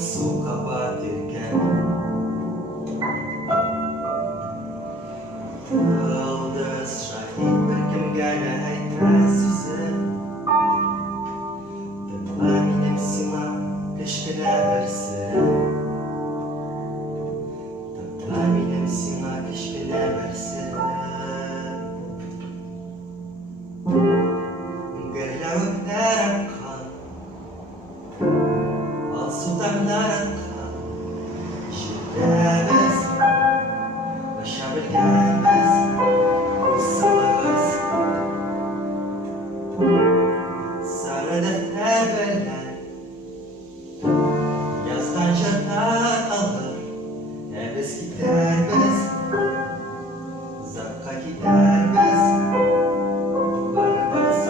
suka batirken Yıldız şahit bir kimgene aytmaz so'zim Aminim sima kishkina bir sirim Aminim sima kishkina bir sirim Gırlavuklarım kal Al sudanlarım kal Şiddemiz Başa bilgenimiz Kıssalığız Sarı defter beller Yazdan jırtlar kalır Hep biz gidermiz Zakka gidermiz Varmaz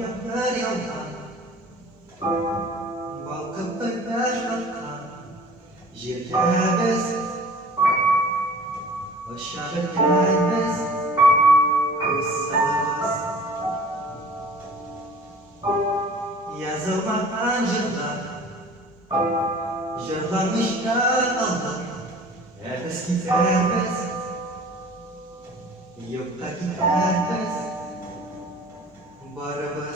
Yapraklar yoldan Balkıp öper kalkan Jirgemiz Aşağı gelmez Kıssalığız Yazılmayan jırlar Jırlanmışlar kaldık Hepimiz gidermiz Yokta gidermiz Barabız